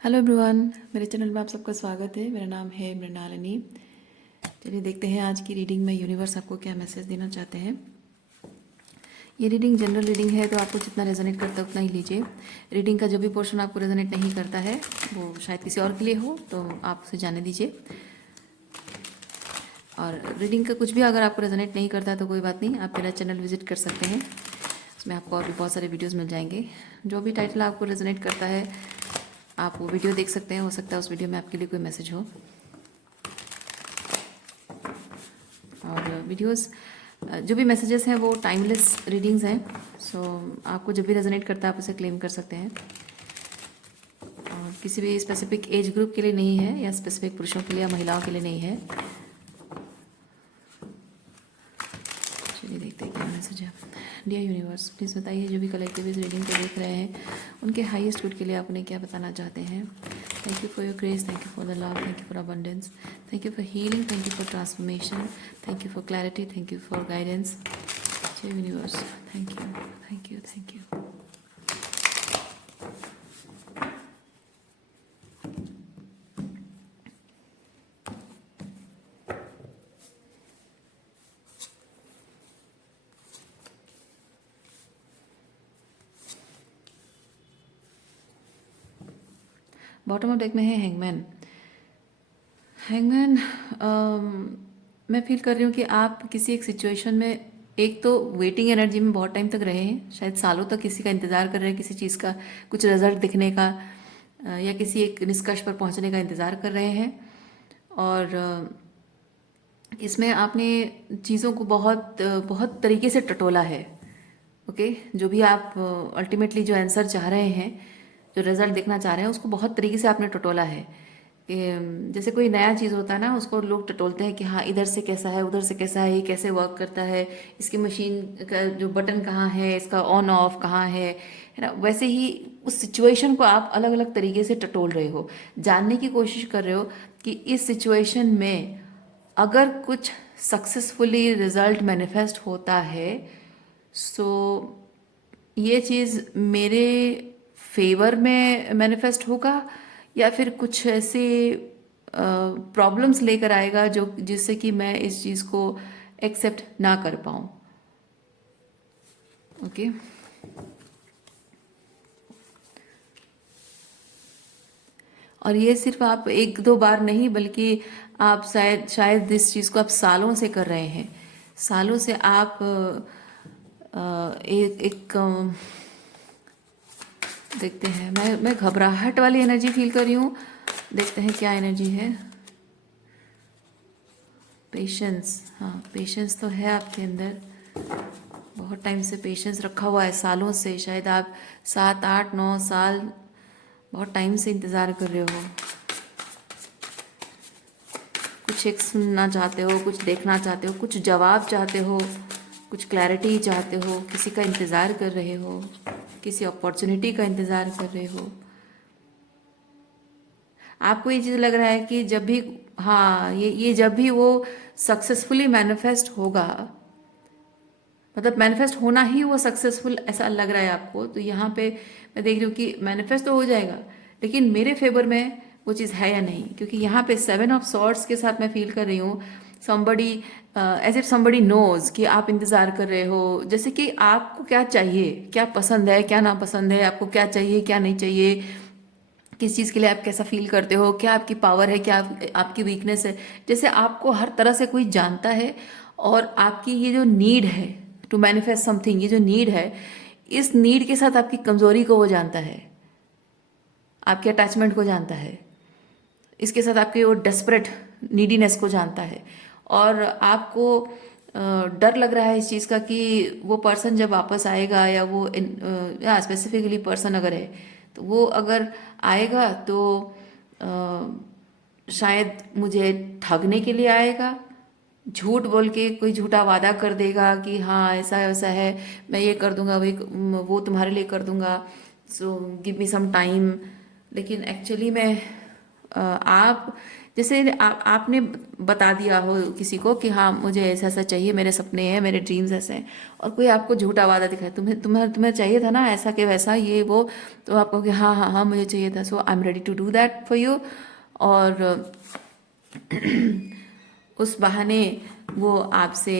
Hello everyone, मेरे channel में आप सबका स्वागत है। मेरा नाम है मृणालिनी। चलिए देखते हैं आज की रीडिंग में यूनिवर्स आपको क्या मैसेज देना चाहते हैं। ये रीडिंग जनरल रीडिंग है, तो आपको जितना रेजोनेट करता है उतना ही लीजिए। रीडिंग का जो भी पोर्शन आपको रेजोनेट नहीं करता है वो शायद किसी और के लिए हो, तो आप उसे जाने दीजिए। और रीडिंग का कुछ भी अगर आपको रेजोनेट नहीं करता तो कोई बात नहीं, आप मेरा चैनल विजिट कर सकते हैं। उसमें आपको और भी बहुत सारे वीडियोज़ मिल जाएंगे। जो भी टाइटल आपको रेजोनेट करता है आप वो वीडियो देख सकते हैं। हो सकता है उस वीडियो में आपके लिए कोई मैसेज हो। और वीडियोस जो भी मैसेजेस हैं वो टाइमलेस रीडिंग्स हैं। सो आपको जब भी रेजोनेट करता है आप उसे क्लेम कर सकते हैं। और किसी भी स्पेसिफिक एज ग्रुप के लिए नहीं है, या स्पेसिफिक पुरुषों के लिए या महिलाओं के लिए नहीं है। चलिए देखते हैं क्या मैसेज है। डियर यूनिवर्स, प्लीज़ बताइए जो भी कलेक्टिव इस रीडिंग को देख रहे हैं उनके हाईएस्ट गुड के लिए आप उन्हें क्या बताना चाहते हैं। Thank you for your grace, thank you for the love, thank you for abundance, thank you for healing, thank you for transformation, thank you for clarity, thank you for guidance. जय universe, thank you, thank you, thank you. Bottom of deck में है hangman. Hangman, मैं feel कर रही हूँ कि आप किसी एक सिचुएशन में, एक तो वेटिंग एनर्जी में बहुत टाइम तक रहे हैं, शायद सालों तक किसी का इंतज़ार कर रहे हैं, किसी चीज़ का कुछ रिजल्ट दिखने का, या किसी एक निष्कर्ष पर पहुँचने का इंतज़ार कर रहे हैं। और इसमें आपने चीज़ों को बहुत बहुत तरीके से टटोला है। ओके, जो भी आप अल्टीमेटली जो आंसर चाह रहे हैं, जो रिजल्ट देखना चाह रहे हैं, उसको बहुत तरीके से आपने टटोला है। कि जैसे कोई नया चीज़ होता है ना, उसको लोग टटोलते हैं कि हाँ इधर से कैसा है, उधर से कैसा है, ये कैसे वर्क करता है, इसकी मशीन का जो बटन कहाँ है, इसका ऑन ऑफ कहाँ है ना। वैसे ही उस सिचुएशन को आप अलग अलग तरीके से टटोल रहे हो, जानने की कोशिश कर रहे हो कि इस सिचुएशन में अगर कुछ सक्सेसफुली रिजल्ट मैनिफेस्ट होता है, सो ये चीज़ मेरे फेवर में मैनिफेस्ट होगा, या फिर कुछ ऐसे प्रॉब्लम्स लेकर आएगा जो जिससे कि मैं इस चीज़ को एक्सेप्ट ना कर पाऊँ। ओके, और ये सिर्फ आप एक दो बार नहीं, बल्कि आप शायद शायद इस चीज़ को आप सालों से कर रहे हैं। सालों से आप एक देखते हैं। मैं घबराहट वाली एनर्जी फील कर रही हूँ। देखते हैं क्या एनर्जी है। पेशेंस, हाँ पेशेंस तो है आपके अंदर। बहुत टाइम से पेशेंस रखा हुआ है, सालों से। शायद आप 7 8 9 साल बहुत टाइम से इंतज़ार कर रहे हो। कुछ एक सुनना चाहते हो, कुछ देखना चाहते हो, कुछ जवाब चाहते हो, कुछ क्लैरिटी चाहते हो, किसी का इंतज़ार कर रहे हो, किसी अपॉर्चुनिटी का इंतज़ार कर रहे हो। आपको ये चीज़ लग रहा है कि जब भी, हाँ ये जब भी वो सक्सेसफुली मैनिफेस्ट होगा, मतलब मैनिफेस्ट होना ही वो सक्सेसफुल ऐसा लग रहा है आपको, तो यहाँ पे मैं देख रही हूँ कि मैनिफेस्ट तो हो जाएगा, लेकिन मेरे फेवर में वो चीज़ है या नहीं। क्योंकि यहाँ पे 7 ऑफ सॉर्ड्स के साथ मैं फील कर रही हूँ somebody, as if somebody knows कि आप इंतज़ार कर रहे हो। जैसे कि आपको क्या चाहिए, क्या पसंद है, क्या नापसंद है, आपको क्या चाहिए, क्या नहीं चाहिए, किस चीज़ के लिए आप कैसा फील करते हो, क्या आपकी पावर है, क्या आपकी वीकनेस है। जैसे आपको हर तरह से कोई जानता है, और आपकी ये जो नीड है टू मैनिफेस्ट समथिंग, ये जो नीड है, इस नीड के साथ आपकी कमजोरी को वो जानता है, आपके अटैचमेंट को जानता है, इसके साथ आपके वो डेस्परेट नीडीनेस को जानता है। और आपको डर लग रहा है इस चीज़ का कि वो पर्सन जब वापस आएगा, या वो या स्पेसिफिकली पर्सन अगर है, तो वो अगर आएगा तो शायद मुझे ठगने के लिए आएगा, झूठ बोल के कोई झूठा वादा कर देगा कि हाँ ऐसा वैसा है, मैं ये कर दूंगा, वो तुम्हारे लिए कर दूंगा, so give me some time. लेकिन एक्चुअली में आप जैसे आपने बता दिया हो किसी को कि हाँ मुझे ऐसा ऐसा चाहिए, मेरे सपने हैं, मेरे ड्रीम्स ऐसे हैं, और कोई आपको झूठा वादा दिखाए, तुम्हें तुम्हें तुम्हें चाहिए था ना ऐसा के वैसा ये वो, तो आप कहोगे हाँ हाँ हाँ मुझे चाहिए था, so I am ready to do that for you. और उस बहाने वो आपसे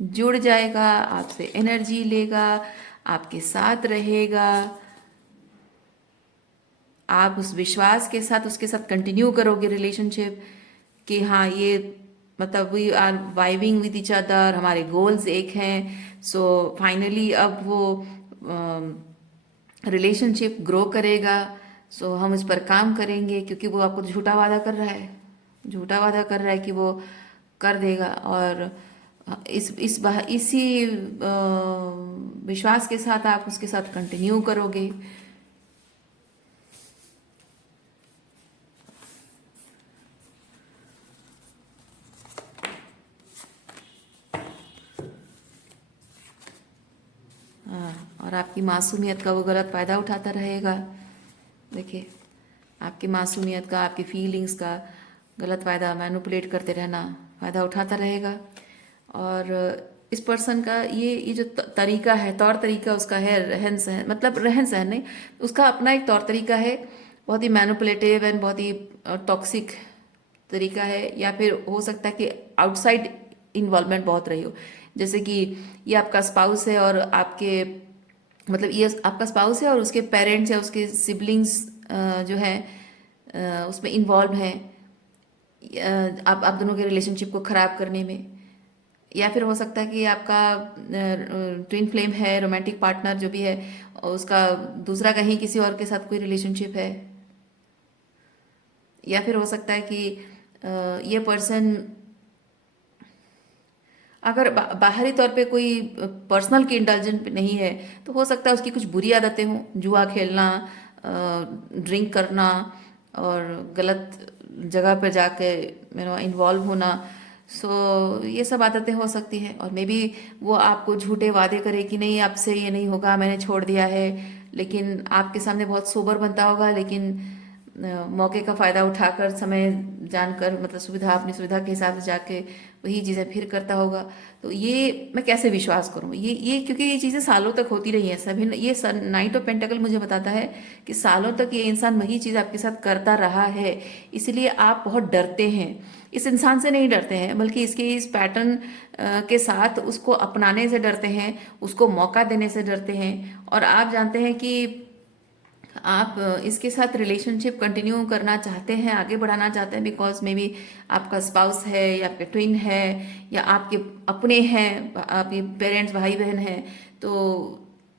जुड़ जाएगा, आपसे एनर्जी लेगा, आपके साथ रहेगा। आप उस विश्वास के साथ उसके साथ कंटिन्यू करोगे रिलेशनशिप कि हाँ ये मतलब we are vibing with each other, हमारे गोल्स एक हैं। सो फाइनली अब वो रिलेशनशिप ग्रो करेगा। सो हम उस पर काम करेंगे, क्योंकि वो आपको झूठा वादा कर रहा है, झूठा वादा कर रहा है कि वो कर देगा। और इसी विश्वास के साथ आप उसके साथ कंटिन्यू करोगे। हाँ, और आपकी मासूमियत का वो गलत फ़ायदा उठाता रहेगा। देखिए, आपकी मासूमियत का, आपकी फीलिंग्स का गलत फ़ायदा मैनिपुलेट करते रहना, फ़ायदा उठाता रहेगा। और इस पर्सन का ये जो तरीका है, तौर तरीका उसका है, रहन सहन, मतलब रहन सहन नहीं, उसका अपना एक तौर तरीका है, बहुत ही मैनिपुलेटिव एंड बहुत ही टॉक्सिक तरीका है। या फिर हो सकता है कि आउटसाइड इन्वॉल्वमेंट बहुत रही हो, जैसे कि ये आपका स्पाउस है और आपके मतलब ये आपका स्पाउस है और उसके पेरेंट्स या उसके सिबलिंग्स जो है उसमें इन्वॉल्व हैं, आप दोनों के रिलेशनशिप को ख़राब करने में। या फिर हो सकता है कि आपका ट्विन फ्लेम है, रोमांटिक पार्टनर जो भी है, और उसका दूसरा कहीं किसी और के साथ कोई रिलेशनशिप है। या फिर हो सकता है कि ये पर्सन अगर बाहरी तौर पे कोई पर्सनल की इंटेलिजेंट नहीं है, तो हो सकता है उसकी कुछ बुरी आदतें हों, जुआ खेलना, ड्रिंक करना, और गलत जगह पर जाके इन्वॉल्व होना। सो ये सब आदतें हो सकती हैं। और मे बी वो आपको झूठे वादे करे कि नहीं आपसे ये नहीं होगा, मैंने छोड़ दिया है, लेकिन आपके सामने बहुत सोबर बनता होगा, लेकिन मौके का फ़ायदा उठाकर, समय जानकर, मतलब सुविधा, अपनी सुविधा के हिसाब से जाके वही चीज़ें फिर करता होगा। तो ये मैं कैसे विश्वास करूँ, ये क्योंकि ये चीज़ें सालों तक होती रही हैं सभी। ये नाइट ऑफ पेंटेकल मुझे बताता है कि सालों तक ये इंसान वही चीज़ आपके साथ करता रहा है, इसलिए आप बहुत डरते हैं। इस इंसान से नहीं डरते हैं, बल्कि इसके इस पैटर्न के साथ उसको अपनाने से डरते हैं, उसको मौका देने से डरते हैं। और आप जानते हैं कि आप इसके साथ रिलेशनशिप कंटिन्यू करना चाहते हैं, आगे बढ़ाना चाहते हैं, बिकॉज मे बी आपका स्पाउस है, या आपके ट्विन है, या आपके अपने हैं, आपके पेरेंट्स, भाई बहन हैं, तो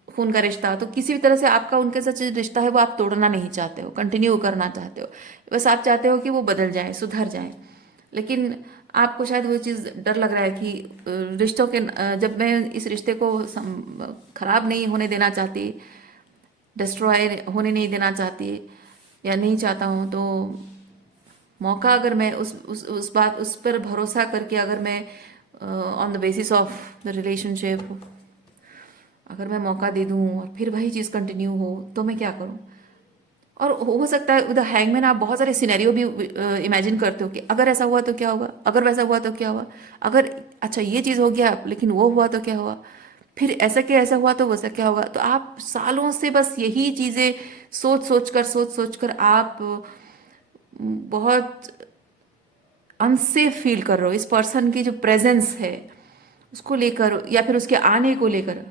खून का रिश्ता, तो किसी भी तरह से आपका उनके साथ जो रिश्ता है वो आप तोड़ना नहीं चाहते हो, कंटिन्यू करना चाहते हो। बस आप चाहते हो कि वो बदल जाए, सुधर जाए। लेकिन आपको शायद वो चीज़ डर लग रहा है कि रिश्तों के जब मैं इस रिश्ते को खराब नहीं होने देना चाहती, डिस्ट्रॉय होने नहीं देना चाहती, या नहीं चाहता हूँ, तो मौका अगर मैं उस बात, उस पर भरोसा करके, अगर मैं on the basis of the relationship अगर मैं मौका दे दूँ और फिर वही चीज़ कंटिन्यू हो, तो मैं क्या करूँ। और हो सकता है विद हैंगमैन आप बहुत सारे सिनेरियो भी इमेजिन करते हो कि अगर ऐसा हुआ तो क्या होगा, अगर वैसा हुआ तो क्या हुआ, अगर अच्छा ये चीज़ हो गया लेकिन वो हुआ तो क्या हुआ, फिर ऐसा क्या ऐसा हुआ तो वैसा क्या होगा। तो आप सालों से बस यही चीज़ें सोच सोच कर आप बहुत अनसेफ फील कर रहे हो। इस पर्सन की जो प्रेजेंस है उसको लेकर, या फिर उसके आने को लेकर,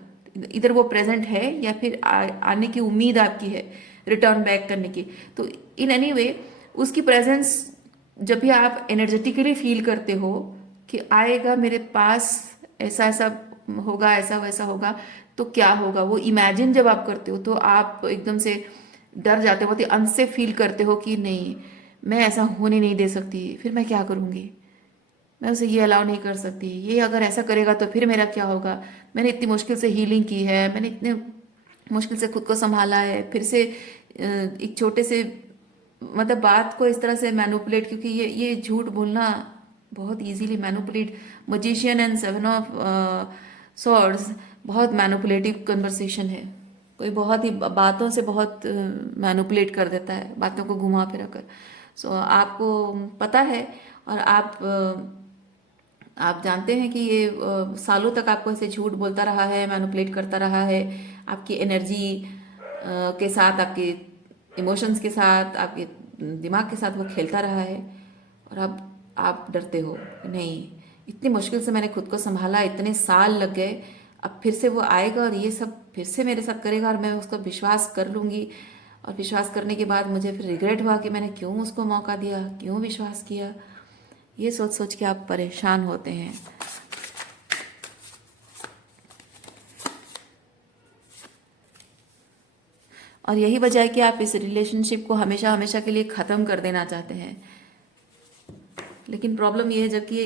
इधर वो प्रेजेंट है या फिर आने की उम्मीद आपकी है, रिटर्न बैक करने की। तो इन एनी वे उसकी प्रेजेंस जब भी आप एनर्जेटिकली फील करते हो कि आएगा मेरे पास, ऐसा ऐसा होगा, ऐसा वैसा होगा, तो क्या होगा, वो इमेजिन जब आप करते हो, तो आप एकदम से डर जाते हो, बहुत ही अनसेफ फील करते हो कि नहीं मैं ऐसा होने नहीं दे सकती, फिर मैं क्या करूँगी, मैं उसे ये अलाउ नहीं कर सकती, ये अगर ऐसा करेगा तो फिर मेरा क्या होगा, मैंने इतनी मुश्किल से हीलिंग की है, मैंने इतने मुश्किल से खुद को संभाला है, फिर से एक छोटे से मतलब बात को इस तरह से मैनुपुलेट, क्योंकि ये झूठ बोलना बहुत easily manipulate, magician and seven of swords बहुत मैनुपुलेटिव कन्वर्सेशन है। कोई बहुत ही बातों से बहुत मैनुपुलेट कर देता है, बातों को घुमा फिरा कर। सो आपको पता है, और आप जानते हैं कि ये सालों तक आपको ऐसे झूठ बोलता रहा है, मैनिपुलेट करता रहा है, आपकी एनर्जी के साथ, आपके इमोशंस के साथ, आपके दिमाग के साथ वो खेलता रहा है। और अब आप डरते हो, नहीं, इतनी मुश्किल से मैंने खुद को संभाला, इतने साल लग गए, अब फिर से वो आएगा और ये सब फिर से मेरे साथ करेगा और मैं उसका विश्वास कर लूँगी। और विश्वास करने के बाद मुझे फिर रिग्रेट हुआ कि मैंने क्यों उसको मौका दिया, क्यों विश्वास किया। ये सोच सोच के आप परेशान होते हैं। और यही वजह है कि आप इस रिलेशनशिप को हमेशा हमेशा के लिए ख़त्म कर देना चाहते हैं। लेकिन प्रॉब्लम ये है, जबकि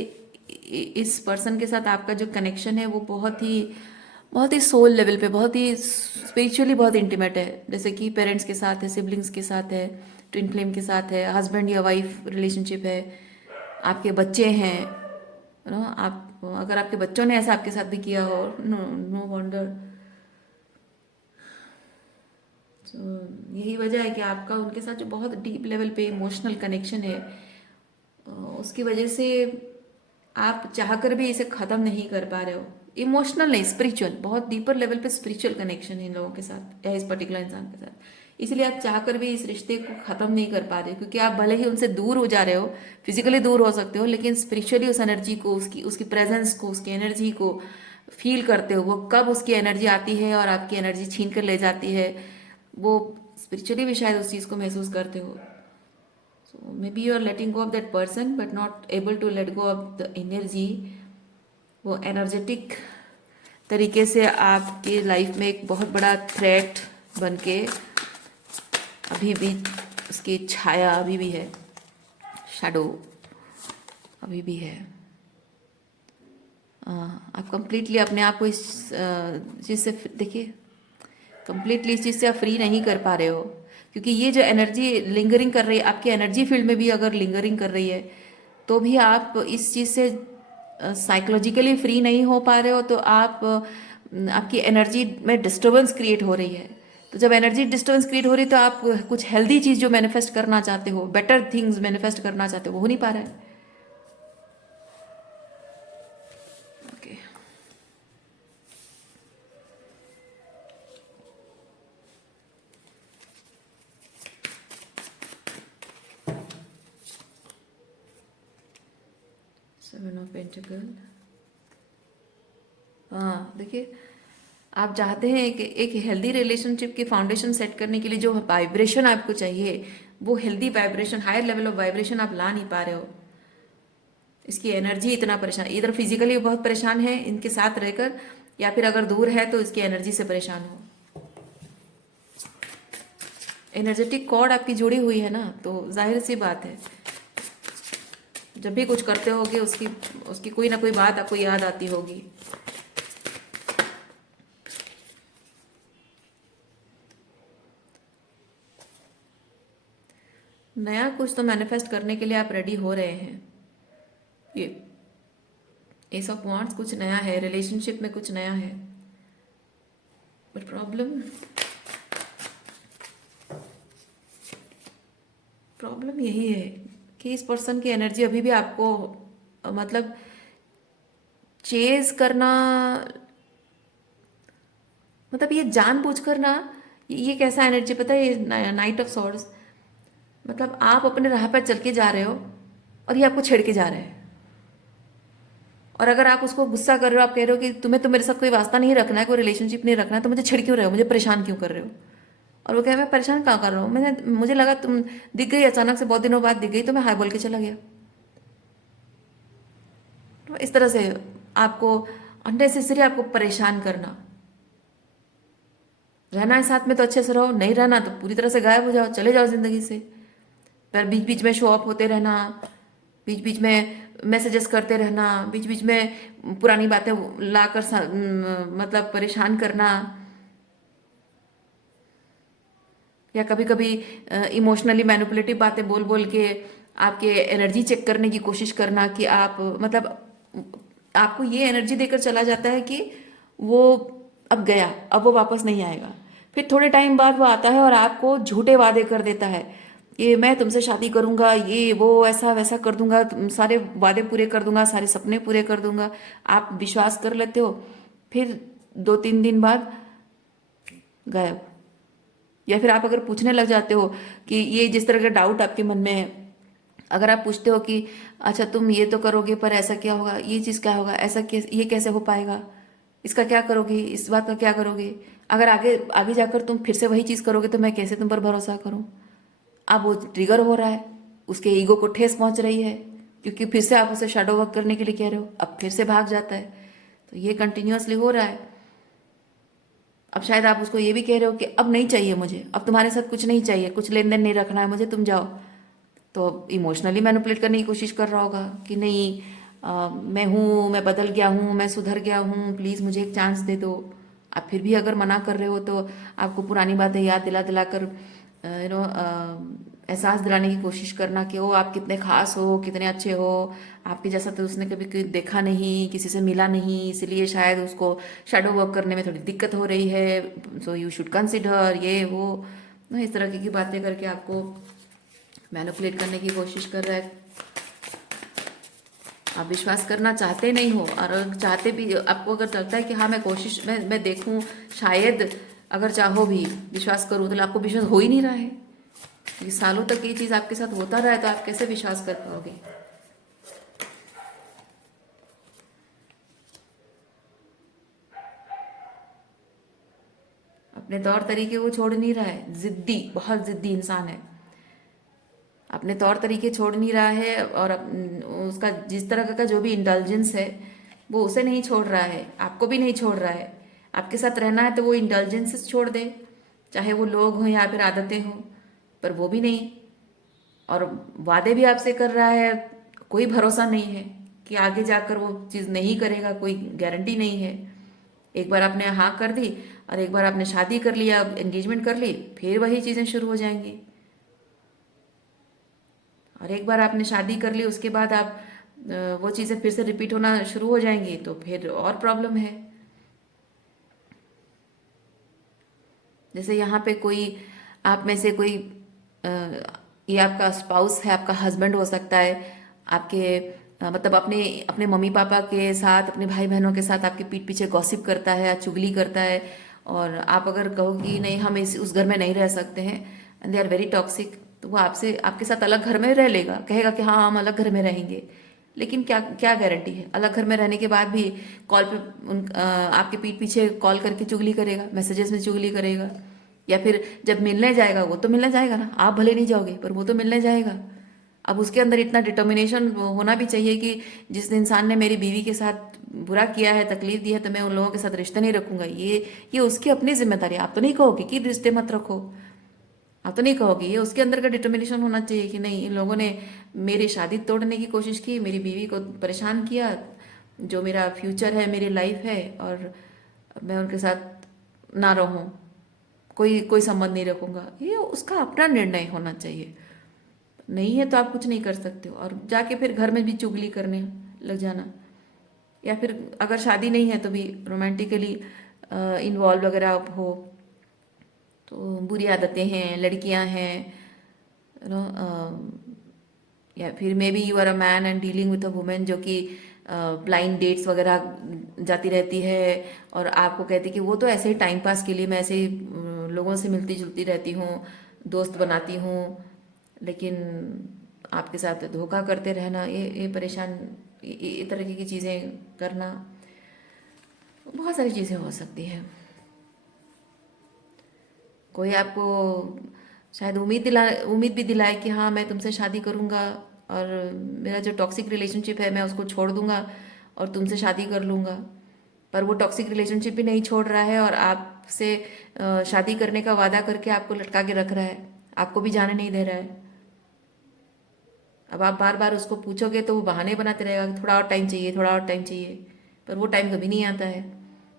इस पर्सन के साथ आपका जो कनेक्शन है वो बहुत ही सोल लेवल पे, बहुत ही स्पिरिचुअली बहुत इंटीमेट है। जैसे कि पेरेंट्स के साथ है, सिबलिंग्स के साथ है, ट्विन फ्लेम के साथ है, हस्बैंड या वाइफ रिलेशनशिप है, आपके बच्चे हैं, आप अगर आपके बच्चों ने ऐसा आपके साथ भी किया हो, नो नो वंडर। तो यही वजह है कि आपका उनके साथ जो बहुत डीप लेवल पे इमोशनल कनेक्शन है, उसकी वजह से आप चाहकर भी इसे ख़त्म नहीं कर पा रहे हो। इमोशनल नहीं, स्पिरिचुअल, बहुत डीपर लेवल पे स्पिरिचुअल कनेक्शन है इन लोगों के साथ या इस पर्टिकुलर इंसान के साथ। इसलिए आप चाहकर भी इस रिश्ते को ख़त्म नहीं कर पा रहे, क्योंकि आप भले ही उनसे दूर हो जा रहे हो, फिजिकली दूर हो सकते हो, लेकिन स्पिरिचुअली उस एनर्जी को, उसकी उसकी प्रेजेंस को, उसकी एनर्जी को फील करते हो। वो कब उसकी एनर्जी आती है और आपकी एनर्जी छीन कर ले जाती है, वो स्पिरिचुअली भी शायद उस चीज़ को महसूस करते हो। So maybe you are letting go of that person but not able to let go of the energy। वो एनर्जेटिक तरीके से आपकी लाइफ में एक बहुत बड़ा थ्रेट बन के अभी भी, उसकी छाया अभी भी है, शैडो अभी भी है। आप कंप्लीटली अपने आप को इस चीज़ से, देखिए, कंप्लीटली इस चीज़ से आप फ्री नहीं कर पा रहे हो, क्योंकि ये जो एनर्जी लिंगरिंग कर रही है आपकी एनर्जी फील्ड में भी, अगर लिंगरिंग कर रही है तो भी आप इस चीज़ से साइकोलॉजिकली फ्री नहीं हो पा रहे हो। तो आपकी एनर्जी में डिस्टर्बेंस क्रिएट हो रही है। तो जब एनर्जी डिस्टर्बेंस क्रिएट हो रही है तो आप कुछ हेल्दी चीज़ जो मैनिफेस्ट करना चाहते हो, बेटर थिंग्स मैनिफेस्ट करना चाहते हो, वो हो नहीं पा रहा है। Okay, 7 of pentacles. हाँ, देखिए, आप चाहते हैं एक हेल्दी रिलेशनशिप की फाउंडेशन सेट करने के लिए जो वाइब्रेशन आपको चाहिए, वो healthy vibration, higher level of vibration आप ला नहीं पा रहे हो। इसकी एनर्जी इतना परेशान, इधर फिजिकली बहुत परेशान है इनके साथ रहकर, या फिर अगर दूर है तो इसकी एनर्जी से परेशान हो। एनर्जेटिक कॉर्ड आपकी जुड़ी हुई है ना, तो जाहिर सी बात है जब भी कुछ करते होगे उसकी उसकी कोई ना कोई बात आपको याद आती होगी। नया कुछ तो मैनिफेस्ट करने के लिए आप रेडी हो रहे हैं। ये एस ऑफ वांड्स, कुछ नया है, रिलेशनशिप में कुछ नया है, बट प्रॉब्लम यही है कि इस पर्सन की एनर्जी अभी भी आपको, मतलब चेज करना, मतलब ये जानबूझकर ना, ये कैसा एनर्जी पता है, ये नाइट ऑफ सॉर्ड्स, मतलब आप अपने राह पर चल के जा रहे हो और ये आपको छेड़ के जा रहे हैं। और अगर आप उसको गुस्सा कर रहे हो, आप कह रहे हो कि तुम्हें तो मेरे साथ कोई वास्ता नहीं रखना है, कोई रिलेशनशिप नहीं रखना है, तो मुझे छेड़ क्यों रहे हो, मुझे परेशान क्यों कर रहे हो। और वो कहे, मैं परेशान कहाँ कर रहा हूँ, मुझे लगा तुम दिख गई, अचानक से बहुत दिनों बाद दिख गई तो मैं हाय बोल के चला गया। तो इस तरह से आपको अननेसेसरी आपको परेशान करना, रहना है साथ में तो अच्छे से रहो, नहीं रहना तो पूरी तरह से गायब हो जाओ, चले जाओ जिंदगी से। पर बीच बीच में शो ऑफ होते रहना, बीच बीच में मैसेजेस करते रहना, बीच बीच में पुरानी बातें लाकर मतलब परेशान करना, या कभी कभी इमोशनली मैनिपुलेटिव बातें बोल बोल के आपके एनर्जी चेक करने की कोशिश करना कि आप, मतलब आपको ये एनर्जी देकर चला जाता है कि वो अब गया, अब वो वापस नहीं आएगा। फिर थोड़े टाइम बाद वो आता है और आपको झूठे वादे कर देता है, ये मैं तुमसे शादी करूंगा, ये वो ऐसा वैसा कर दूंगा, सारे वादे पूरे कर दूंगा, सारे सपने पूरे कर दूंगा, आप विश्वास कर लेते हो, फिर 2-3 दिन बाद गायब। या फिर आप अगर पूछने लग जाते हो कि ये जिस तरह का डाउट आपके मन में है, अगर आप पूछते हो कि अच्छा तुम ये तो करोगे पर ऐसा क्या होगा, ये चीज़ क्या होगा, ऐसा कैसे, ये कैसे हो पाएगा, इसका क्या करोगे, इस बात का क्या करोगे, अगर आगे आगे जाकर तुम फिर से वही चीज़ करोगे तो मैं कैसे तुम पर भरोसा करूं। अब वो ट्रिगर हो रहा है, उसके ईगो को ठेस पहुंच रही है, क्योंकि फिर से आप उसे शैडो वर्क करने के लिए कह रहे हो, अब फिर से भाग जाता है। तो ये कंटिन्यूअसली हो रहा है। अब शायद आप उसको ये भी कह रहे हो कि अब नहीं चाहिए मुझे, अब तुम्हारे साथ कुछ नहीं चाहिए, कुछ लेन देन नहीं रखना है मुझे, तुम जाओ। तो इमोशनली मैनिपुलेट करने की कोशिश कर रहा होगा कि नहीं, मैं हूँ, मैं बदल गया हूँ, मैं सुधर गया हूँ, प्लीज़ मुझे एक चांस दे दो। आप फिर भी अगर मना कर रहे हो तो आपको पुरानी बातें याद दिला दिला कर एहसास दिलाने की कोशिश करना कि ओ आप कितने खास हो, कितने अच्छे हो, आपके जैसा तो उसने कभी कोई देखा नहीं, किसी से मिला नहीं, इसलिए शायद उसको शैडो वर्क करने में थोड़ी दिक्कत हो रही है, सो यू शुड कंसिडर ये वो, इस तरह की बातें करके आपको मैनिपुलेट करने की कोशिश कर रहा है। आप विश्वास करना चाहते नहीं हो, और अगर चाहते भी, आपको अगर लगता है कि हाँ मैं कोशिश, मैं देखूं, शायद अगर चाहो भी विश्वास करूं, तो आपको विश्वास हो ही नहीं रहा है। ये सालों तक ये चीज़ आपके साथ होता रहा है तो आप कैसे विश्वास कर पाओगे। अपने तौर तरीके वो छोड़ नहीं रहा है, जिद्दी, बहुत जिद्दी इंसान है, अपने तौर तरीके छोड़ नहीं रहा है, और उसका जिस तरह का जो भी इंटेलिजेंस है वो उसे नहीं छोड़ रहा है, आपको भी नहीं छोड़ रहा है। आपके साथ रहना है तो वो इंटेलिजेंस छोड़ दे, चाहे वो लोग हों या फिर आदतें हों, पर वो भी नहीं। और वादे भी आपसे कर रहा है, कोई भरोसा नहीं है कि आगे जाकर वो चीज़ नहीं करेगा, कोई गारंटी नहीं है। एक बार आपने हाँ कर दी और एक बार आपने शादी कर लिया, एंगेजमेंट कर ली, फिर वही चीज़ें शुरू हो जाएंगी। और एक बार आपने शादी कर ली उसके बाद आप वो चीज़ें फिर से रिपीट होना शुरू हो जाएंगी, तो फिर और प्रॉब्लम है। जैसे यहाँ पे कोई, आप में से कोई, अ, ये आपका स्पाउस है, आपका हस्बैंड हो सकता है, आपके मतलब अपने अपने मम्मी पापा के साथ, अपने भाई बहनों के साथ आपके पीठ पीछे गॉसिप करता है या चुगली करता है, और आप अगर कहो कि नहीं हम इस उस घर में नहीं रह सकते हैं, and they are very toxic, तो वो आपसे आपके साथ अलग घर में रह लेगा, कहेगा कि हाँ हम अलग घर में रहेंगे। लेकिन क्या क्या गारंटी है, अलग घर में रहने के बाद भी कॉल पे आपके पीठ पीछे कॉल करके चुगली करेगा, मैसेजेस में चुगली करेगा, या फिर जब मिलने जाएगा, वो तो मिलने जाएगा ना, आप भले नहीं जाओगे पर वो तो मिलने जाएगा। अब उसके अंदर इतना डिटर्मिनेशन होना भी चाहिए कि जिस इंसान ने मेरी बीवी के साथ बुरा किया है, तकलीफ दी है, तो मैं उन लोगों के साथ रिश्ते नहीं रखूंगा। ये उसकी अपनी जिम्मेदारी है। आप तो नहीं कहोगे कि रिश्ते मत रखो, आप तो नहीं कहोगे, ये उसके अंदर का डिटर्मिनेशन होना चाहिए कि नहीं, इन लोगों ने मेरी शादी तोड़ने की कोशिश की, मेरी बीवी को परेशान किया, जो मेरा फ्यूचर है, मेरी लाइफ है, और मैं उनके साथ ना रहूं, कोई कोई संबंध नहीं रखूंगा। ये उसका अपना निर्णय होना चाहिए। नहीं है तो आप कुछ नहीं कर सकते हो, और जाके फिर घर में भी चुगली करने लग जाना, या फिर अगर शादी नहीं है तो भी रोमांटिकली इन्वॉल्व वगैरह आप हो, तो बुरी आदतें हैं, लड़कियां हैं, यू नो, या फिर maybe you are a man and dealing with a woman जो कि ब्लाइंड डेट्स वगैरह जाती रहती है, और आपको कहती कि वो तो ऐसे ही टाइम पास के लिए मैं ऐसे ही लोगों से मिलती जुलती रहती हूँ, दोस्त बनाती हूँ, लेकिन आपके साथ धोखा करते रहना, ये परेशान, ये तरह की चीज़ें करना, बहुत सारी चीज़ें हो सकती हैं। कोई आपको शायद उम्मीद भी दिलाए कि हाँ मैं तुमसे शादी करूँगा, और मेरा जो टॉक्सिक रिलेशनशिप है मैं उसको छोड़ दूँगा और तुमसे शादी कर लूँगा, पर वो टॉक्सिक रिलेशनशिप भी नहीं छोड़ रहा है, और आपसे शादी करने का वादा करके आपको लटका के रख रहा है, आपको भी जाने नहीं दे रहा है। अब आप बार बार उसको पूछोगे तो वो बहाने बनाते रहेगा कि थोड़ा और टाइम चाहिए, थोड़ा और टाइम चाहिए, पर वो टाइम कभी नहीं आता है।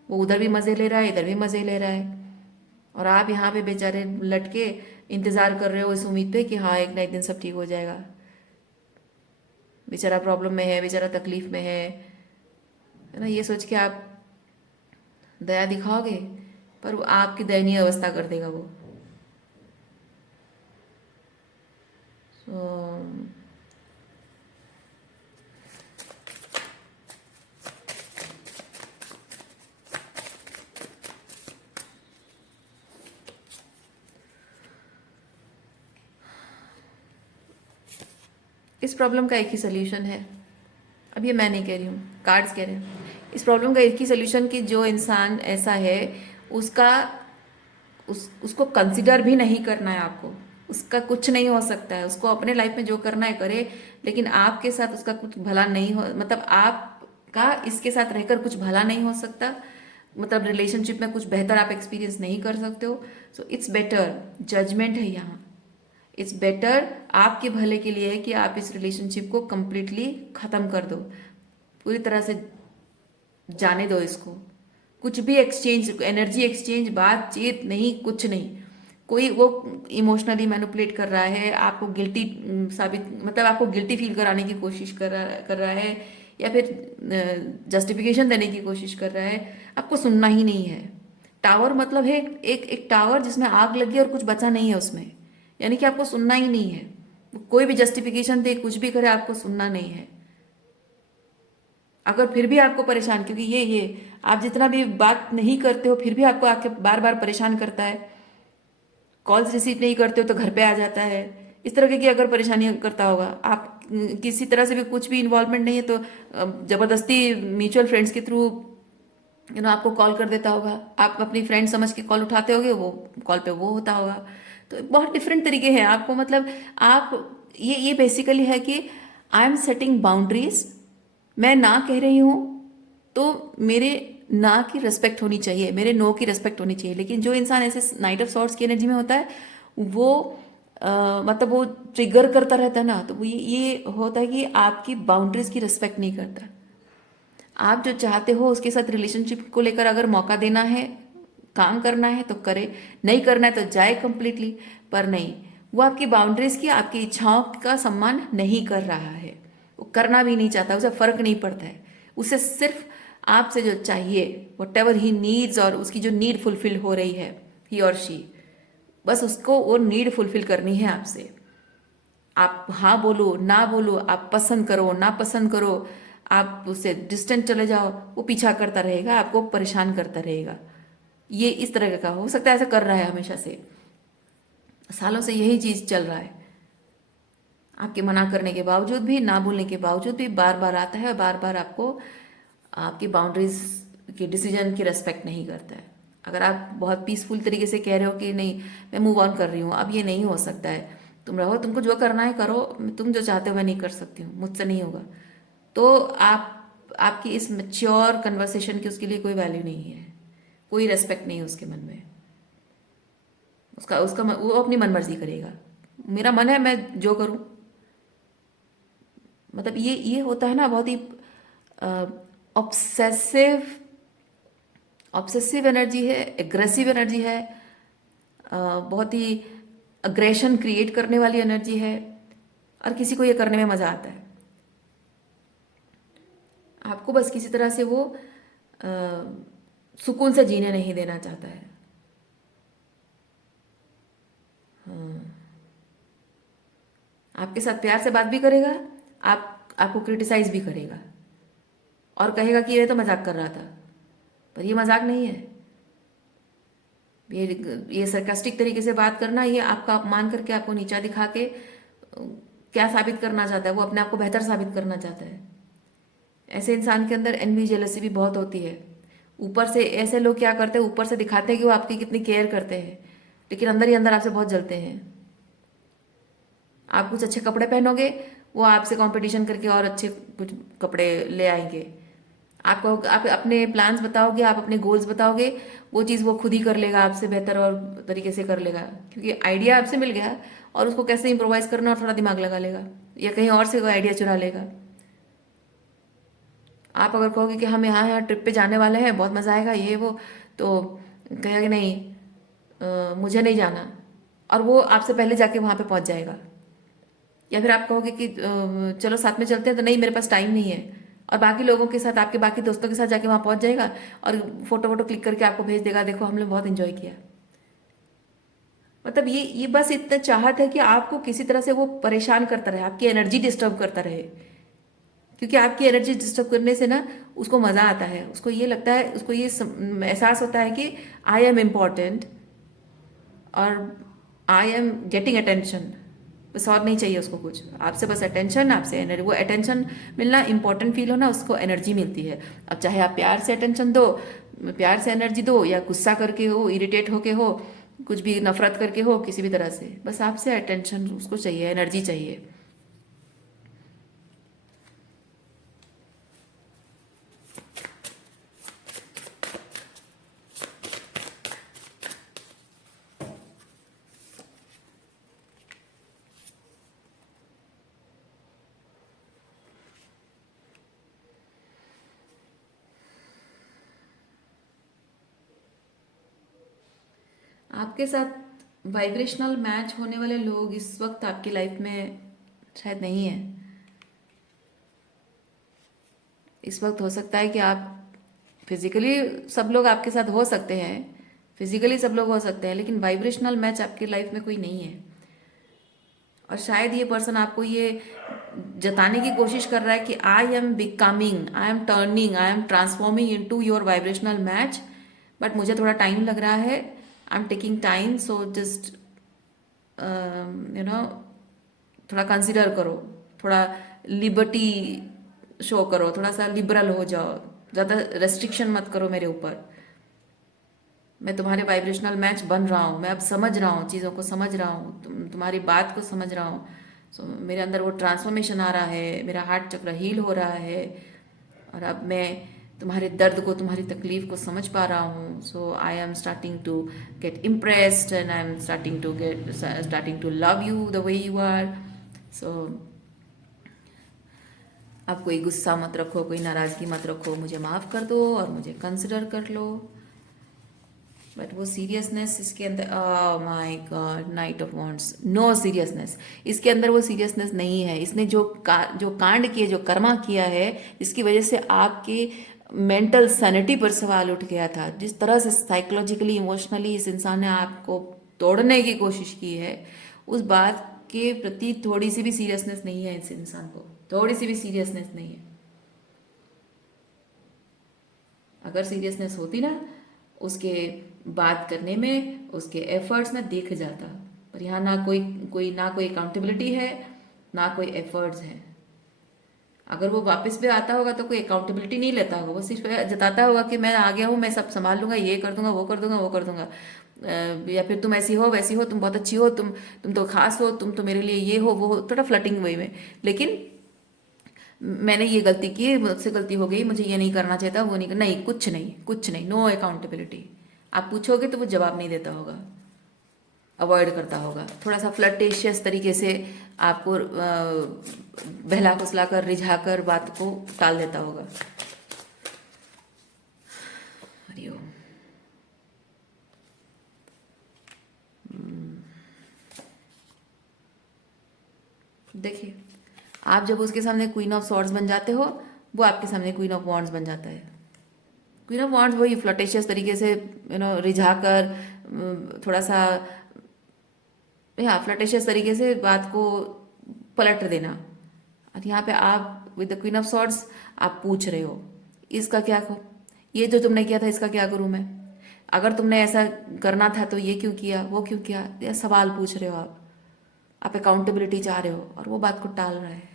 वो उधर भी मज़े ले रहा है, इधर भी मज़े ले रहा है, और आप यहाँ पे बेचारे लटके इंतज़ार कर रहे हो इस उम्मीद पे कि हाँ एक ना एक दिन सब ठीक हो जाएगा। बेचारा प्रॉब्लम में है, बेचारा तकलीफ में है ना, ये सोच के आप दया दिखाओगे, पर वो आपकी दयनीय अवस्था कर देगा वो। सो इस प्रॉब्लम का एक ही सोल्यूशन है। अब ये मैं नहीं कह रही हूँ, कार्ड्स कह रहे हैं। इस प्रॉब्लम का एक ही सोल्यूशन कि जो इंसान ऐसा है उसका उसको कंसिडर भी नहीं करना है आपको। उसका कुछ नहीं हो सकता है, उसको अपने लाइफ में जो करना है करे, लेकिन आपके साथ उसका कुछ भला नहीं हो, मतलब आपका इसके साथ रहकर कुछ भला नहीं हो सकता, मतलब रिलेशनशिप में कुछ बेहतर आप एक्सपीरियंस नहीं कर सकते हो। सो इट्स बेटर, जजमेंट है यहाँ, इट्स बेटर आपके भले के लिए है कि आप इस रिलेशनशिप को कंप्लीटली ख़त्म कर दो, पूरी तरह से जाने दो इसको। कुछ भी एक्सचेंज, एनर्जी एक्सचेंज, बातचीत नहीं, कुछ नहीं। कोई वो इमोशनली मैनिपुलेट कर रहा है आपको, गिल्टी साबित, मतलब आपको गिल्टी फील कराने की कोशिश कर रहा है, या फिर जस्टिफिकेशन देने की कोशिश कर रहा है, आपको सुनना ही नहीं है। टावर मतलब है एक एक टावर जिसमें आग लगी और कुछ बचा नहीं है उसमें, यानी कि आपको सुनना ही नहीं है। कोई भी जस्टिफिकेशन दे, कुछ भी करे, आपको सुनना नहीं है। अगर फिर भी आपको परेशान, क्योंकि ये आप जितना भी बात नहीं करते हो फिर भी आपको आके बार बार परेशान करता है, कॉल्स रिसीव नहीं करते हो तो घर पे आ जाता है, इस तरह की अगर परेशानी करता होगा, आप किसी तरह से भी कुछ भी इन्वॉल्वमेंट नहीं है तो जबरदस्ती म्यूचुअल फ्रेंड्स के थ्रू आपको कॉल कर देता होगा, आप अपनी फ्रेंड समझ के कॉल उठाते होगे, वो कॉल पे वो होता होगा। तो बहुत डिफरेंट तरीके हैं आपको, मतलब आप ये बेसिकली है कि आई एम सेटिंग बाउंड्रीज। मैं ना कह रही हूँ तो मेरे ना की रिस्पेक्ट होनी चाहिए, मेरे नो की रिस्पेक्ट होनी चाहिए। लेकिन जो इंसान ऐसे नाइट ऑफ सॉर्ट्स की एनर्जी में होता है, वो मतलब वो ट्रिगर करता रहता है ना, तो वो ये होता है कि आपकी बाउंड्रीज की रिस्पेक्ट नहीं करता। आप जो चाहते हो उसके साथ रिलेशनशिप को लेकर अगर मौका देना है, काम करना है तो करे, नहीं करना है तो जाए कंप्लीटली, पर नहीं, वो आपकी बाउंड्रीज की, आपकी इच्छाओं का सम्मान नहीं कर रहा है, वो करना भी नहीं चाहता, उसे फर्क नहीं पड़ता है। उसे सिर्फ आपसे जो चाहिए, वट एवर ही नीड्स, और उसकी जो नीड फुलफिल हो रही है, ही और शी, बस उसको वो नीड फुलफिल करनी है आपसे। आप हाँ बोलो ना बोलो, आप पसंद करो ना पसंद करो, आप उससे डिस्टेंट चले जाओ, वो पीछा करता रहेगा, आपको परेशान करता रहेगा। ये इस तरह का हो सकता है, ऐसा कर रहा है हमेशा से, सालों से यही चीज चल रहा है। आपके मना करने के बावजूद भी, ना बोलने के बावजूद भी बार बार आता है और बार बार आपको आपकी बाउंड्रीज के डिसीजन की रेस्पेक्ट नहीं करता है। अगर आप बहुत पीसफुल तरीके से कह रहे हो कि नहीं मैं मूव ऑन कर रही हूँ, अब ये नहीं हो सकता है, तुम रहो, तुमको जो करना है करो, तुम जो चाहते हो मैं नहीं कर सकती हूँ, मुझसे नहीं होगा, तो आपकी इस मैच्योर कन्वर्सेशन की उसके लिए कोई वैल्यू नहीं है, कोई रेस्पेक्ट नहीं है उसके मन में। उसका उसका वो अपनी मनमर्जी करेगा, मेरा मन है मैं जो करूँ, मतलब ये होता है ना, बहुत ही ऑब्सेसिव ऑब्सेसिव एनर्जी है, एग्रेसिव एनर्जी है, बहुत ही अग्रेशन क्रिएट करने वाली एनर्जी है, और किसी को ये करने में मजा आता है। आपको बस किसी तरह से वो अ, सुकून से जीने नहीं देना चाहता है। हाँ। आपके साथ प्यार से बात भी करेगा, आपको क्रिटिसाइज भी करेगा, और कहेगा कि ये तो मजाक कर रहा था, पर ये मजाक नहीं है। ये सरकास्टिक तरीके से बात करना, ये आपका अपमान करके, आपको नीचा दिखा के क्या साबित करना चाहता है, वो अपने आप को बेहतर साबित करना चाहता है। ऐसे इंसान के अंदर एनवी जेलसी भी बहुत होती है। ऊपर से ऐसे लोग क्या करते हैं, ऊपर से दिखाते हैं कि वो आपकी कितनी केयर करते हैं, लेकिन अंदर ही अंदर आपसे बहुत जलते हैं। आप कुछ अच्छे कपड़े पहनोगे, वो आपसे कंपटीशन करके और अच्छे कुछ कपड़े ले आएंगे। आपको आप अपने प्लान्स बताओगे, आप अपने गोल्स बताओगे, वो चीज़ वो खुद ही कर लेगा आपसे बेहतर और तरीके से कर लेगा, क्योंकि आइडिया आपसे मिल गया, और उसको कैसे इम्प्रोवाइज करना और थोड़ा दिमाग लगा लेगा, या कहीं और से कोई आइडिया चुरा लेगा। आप अगर कहोगे कि हम यहाँ यहाँ ट्रिप पे जाने वाले हैं, बहुत मज़ा आएगा ये वो, तो कहेगा कि नहीं, मुझे नहीं जाना, और वो आपसे पहले जाके वहाँ पे पहुँच जाएगा। या फिर आप कहोगे कि चलो साथ में चलते हैं, तो नहीं मेरे पास टाइम नहीं है, और बाकी लोगों के साथ, आपके बाकी दोस्तों के साथ जाके वहाँ पहुँच जाएगा, और फोटो वोटो क्लिक करके आपको भेज देगा, देखो हमने बहुत इंजॉय किया। मतलब ये बस इतना चाहत है कि आपको किसी तरह से वो परेशान करता रहे, आपकी एनर्जी डिस्टर्ब करता रहे। क्योंकि आपकी एनर्जी डिस्टर्ब करने से ना उसको मज़ा आता है, उसको ये लगता है, उसको ये एहसास होता है कि आई एम इम्पॉर्टेंट और आई एम गेटिंग अटेंशन। बस और नहीं चाहिए उसको कुछ, आपसे बस अटेंशन, आपसे एनर्जी। वो अटेंशन मिलना इंपॉर्टेंट फील हो ना, उसको एनर्जी मिलती है। अब चाहे आप प्यार से अटेंशन दो, प्यार से एनर्जी दो, या गुस्सा करके हो, इरिटेट होके हो, कुछ भी नफरत करके हो, किसी भी तरह से, बस आपसे अटेंशन उसको चाहिए, एनर्जी चाहिए। आपके साथ वाइब्रेशनल मैच होने वाले लोग इस वक्त आपकी लाइफ में शायद नहीं है। इस वक्त हो सकता है कि आप फिजिकली सब लोग आपके साथ हो सकते हैं, फिजिकली सब लोग हो सकते हैं, लेकिन वाइब्रेशनल मैच आपकी लाइफ में कोई नहीं है। और शायद ये पर्सन आपको ये जताने की कोशिश कर रहा है कि I am becoming, I am turning, I am transforming into your vibrational match, but मुझे थोड़ा टाइम लग रहा है, I am taking time, so just you know थोड़ा कंसिडर करो, थोड़ा लिबर्टी शो करो, थोड़ा सा लिबरल हो जाओ, ज़्यादा रेस्ट्रिक्शन मत करो मेरे ऊपर। मैं तुम्हारे वाइब्रेशनल मैच बन रहा हूँ, मैं अब समझ रहा हूँ, चीज़ों को समझ रहा हूँ, तुम्हारी बात को समझ रहा हूँ। सो मेरे अंदर वो ट्रांसफॉर्मेशन आ रहा है, मेरा हार्ट चक्र हील हो रहा है, और अब मैं तुम्हारे दर्द को, तुम्हारी तकलीफ को समझ पा रहा हूँ। So I am starting to get impressed and I am starting to love you the way you are. So अब कोई गुस्सा मत रखो, कोई नाराज़गी मत रखो, मुझे माफ़ कर दो और मुझे कंसिडर कर लो। बट वो सीरियसनेस इसके अंदर, my God, knight of wands, no seriousness. इसके अंदर वो सीरियसनेस नहीं है। इसने जो कांड किए, जो कर्मा किया है, जिसकी वजह से आपके मेंटल सैनिटी पर सवाल उठ गया था, जिस तरह से साइकोलॉजिकली, इमोशनली इस इंसान ने आपको तोड़ने की कोशिश की है, उस बात के प्रति थोड़ी सी भी सीरियसनेस नहीं है इस इंसान को, थोड़ी सी भी सीरियसनेस नहीं है। अगर सीरियसनेस होती ना, उसके बात करने में, उसके एफर्ट्स में दिख जाता। पर यहाँ ना कोई अकाउंटेबिलिटी है, ना कोई एफर्ट्स है। अगर वो वापस भी आता होगा तो कोई अकाउंटेबिलिटी नहीं लेता होगा, वो सिर्फ जताता होगा कि मैं आ गया हूँ, मैं सब संभाल लूंगा, ये कर दूंगा, वो कर दूंगा, वो कर दूंगा। या फिर तुम ऐसी हो, वैसी हो, तुम बहुत अच्छी हो, तुम तो खास हो, तुम तो मेरे लिए ये हो, वो हो, थोड़ा फ्लटिंग वे में। लेकिन मैंने ये गलती की, मुझसे गलती हो गई, मुझे ये नहीं करना चाहिए था, वो नहीं, नहीं, कुछ नहीं, कुछ नहीं, नो अकाउंटेबिलिटी। आप पूछोगे तो वो जवाब नहीं देता होगा, अवॉइड करता होगा, थोड़ा सा फ्लर्टेशियस तरीके से आपको बहला फुसला कर, रिझा कर बात को टाल देता होगा। हरिओम। देखिए, आप जब उसके सामने क्वीन ऑफ सॉर्ड्स बन जाते हो, वो आपके सामने क्वीन ऑफ वॉन्ड्स बन जाता है। क्वीन ऑफ वॉन्ड्स वही फ्लर्टेशियस तरीके से रिझा कर, थोड़ा सा, या फ्लर्टेशियस तरीके से बात को पलट देना। और यहाँ पे आप with the queen of swords आप पूछ रहे हो, इसका क्या को, ये जो तुमने किया था इसका क्या करूँ मैं, अगर तुमने ऐसा करना था तो ये क्यों किया, वो क्यों किया, या सवाल पूछ रहे हो आप अकाउंटेबिलिटी चाह रहे हो, और वो बात को टाल रहा है।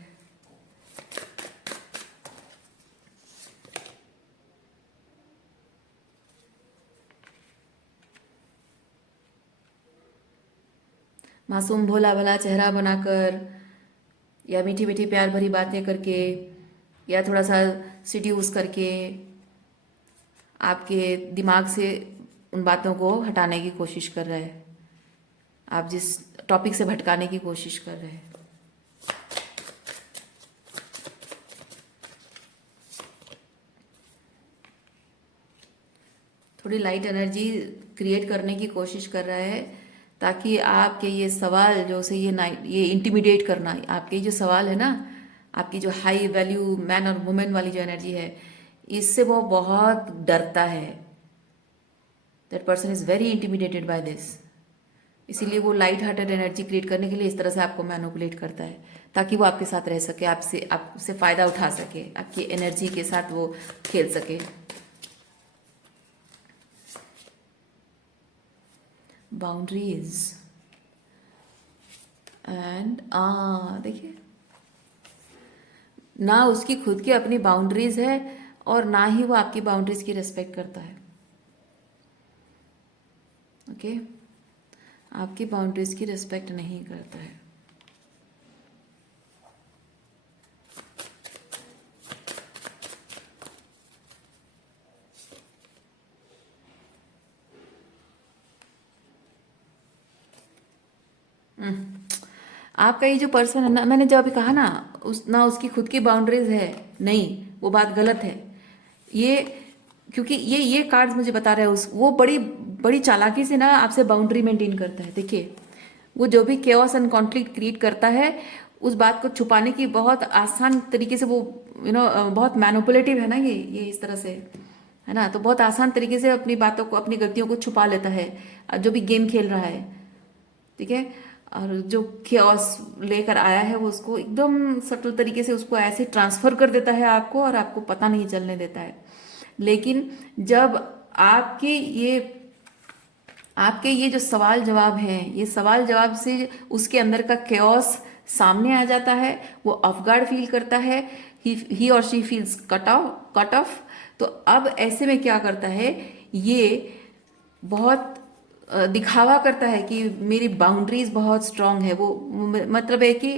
मासूम भोला भला चेहरा बनाकर, या मीठी मीठी प्यार भरी बातें करके, या थोड़ा सा सिड्यूस करके आपके दिमाग से उन बातों को हटाने की कोशिश कर रहा है, आप जिस टॉपिक से भटकाने की कोशिश कर रहे हैं। थोड़ी लाइट एनर्जी क्रिएट करने की कोशिश कर रहा है, ताकि आपके ये सवाल जो से ये इंटिमिडेट करना, आपके जो सवाल है ना, आपकी जो हाई वैल्यू मैन और वुमेन वाली जो एनर्जी है, इससे वो बहुत डरता है। That person is very intimidated by this. इसीलिए वो लाइट हार्टेड एनर्जी क्रिएट करने के लिए इस तरह से आपको मैनिपुलेट करता है, ताकि वो आपके साथ रह सके, आपसे फ़ायदा उठा सके, आपकी एनर्जी के साथ वो खेल सके। बाउंड्रीज एंड देखिए, ना उसकी खुद की अपनी बाउंड्रीज है और ना ही वो आपकी बाउंड्रीज की रिस्पेक्ट करता है। ओके, आपकी बाउंड्रीज की रिस्पेक्ट नहीं करता है। आपका ये जो पर्सन है ना, मैंने जो अभी कहा ना, ना उसकी खुद की बाउंड्रीज है, नहीं, वो बात गलत है ये। क्योंकि ये कार्ड्स मुझे बता रहे हैं वो बड़ी बड़ी चालाकी से ना आपसे बाउंड्री मेंटेन करता है। देखिए, वो जो भी केओस एंड कॉन्फ्लिक्ट क्रिएट करता है, उस बात को छुपाने की बहुत आसान तरीके से वो बहुत मैनिपुलेटिव है ना ये इस तरह से, है ना, तो बहुत आसान तरीके से अपनी बातों को, अपनी गलतियों को छुपा लेता है, जो भी गेम खेल रहा है। ठीक है, और जो chaos लेकर आया है वो उसको एकदम सटल तरीके से उसको ऐसे ट्रांसफर कर देता है आपको, और आपको पता नहीं चलने देता है। लेकिन जब आपके ये जो सवाल जवाब हैं, ये सवाल जवाब से उसके अंदर का chaos सामने आ जाता है, वो ऑफगार्ड फील करता है, ही और शी फील्स कट ऑफ। तो अब ऐसे में क्या करता है, ये बहुत दिखावा करता है कि मेरी बाउंड्रीज बहुत स्ट्रांग है। वो मतलब है कि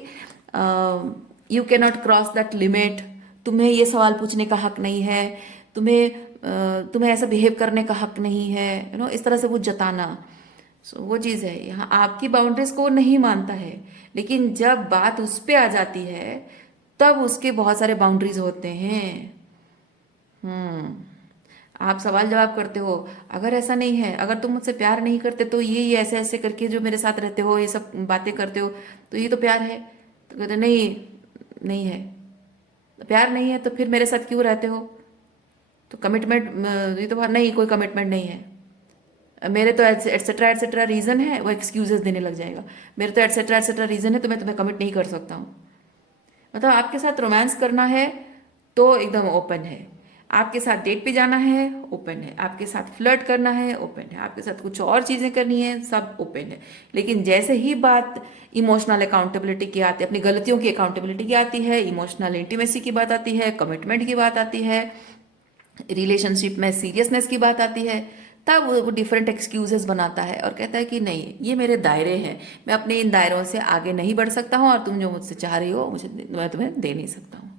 you can not cross that limit, तुम्हें ये सवाल पूछने का हक नहीं है, तुम्हें ऐसा बिहेव करने का हक नहीं है, इस तरह से वो जताना। वो चीज़ है, यहाँ आपकी बाउंड्रीज को वो नहीं मानता है, लेकिन जब बात उस पे आ जाती है तब उसके बहुत सारे बाउंड्रीज होते हैं। आप सवाल जवाब करते हो, अगर ऐसा नहीं है, अगर तुम मुझसे प्यार नहीं करते तो ये ऐसे ऐसे करके जो मेरे साथ रहते हो, ये सब बातें करते हो, तो ये तो प्यार है। तो कहते नहीं, नहीं है, प्यार नहीं है तो फिर मेरे साथ क्यों रहते हो? तो कमिटमेंट, ये तो नहीं, कोई कमिटमेंट नहीं है मेरे, तो एटसेट्रा एटसेट्रा रीज़न है, वो एक्सक्यूजेस देने लग जाएगा। मेरे तो एटसेट्रा एटसेट्रा रीज़न है तो मैं तुम्हें कमिट नहीं कर सकता हूँ। मतलब आपके साथ रोमांस करना है तो एकदम ओपन है, आपके साथ डेट पे जाना है ओपन है, आपके साथ फ्लर्ट करना है ओपन है, आपके साथ कुछ और चीज़ें करनी है सब ओपन है। लेकिन जैसे ही बात इमोशनल अकाउंटेबिलिटी की आती है, अपनी गलतियों की अकाउंटेबिलिटी की आती है, इमोशनल इंटीमेसी की बात आती है, कमिटमेंट की बात आती है, रिलेशनशिप में सीरियसनेस की बात आती है, तब वो डिफरेंट एक्सक्यूजेस बनाता है और कहता है कि नहीं, ये मेरे दायरे हैं, मैं अपने इन दायरों से आगे नहीं बढ़ सकता हूँ, और तुम जो मुझसे चाह रही हो मुझे, मैं तुम्हें दे नहीं सकता हूँ।